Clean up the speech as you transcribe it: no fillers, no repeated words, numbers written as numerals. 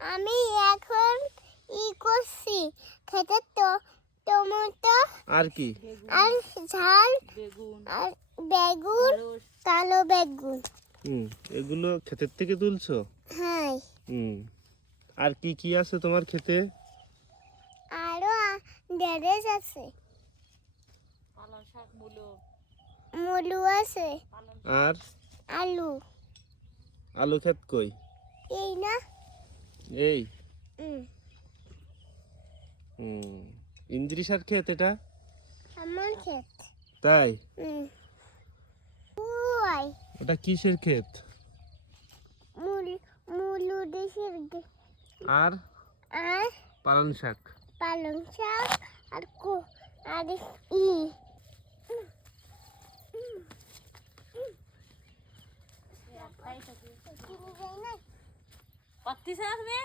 আমি এখন করছি খেতে তো টমেটো আর কি? আর ঝাল বেগুন আর বেগুন কালো বেগুন। এগুলো ক্ষেতের থেকে তুলছো? হ্যাঁ। আর কি কি আছে তোমার ক্ষেতে? আরো ঢেঁড়স আছে, পালং শাক, মুলো আছে, আর আলু। আলু ক্ষেত কই? এই না। এই হুম। ইন্দ্রিসার ক্ষেত এটা? আমার ক্ষেত। তাই? ওই ওটা কিসের ক্ষেত? মুলো দেশের আর আর পালং শাক? পালং শাক আর আর পাত্তি শাক রে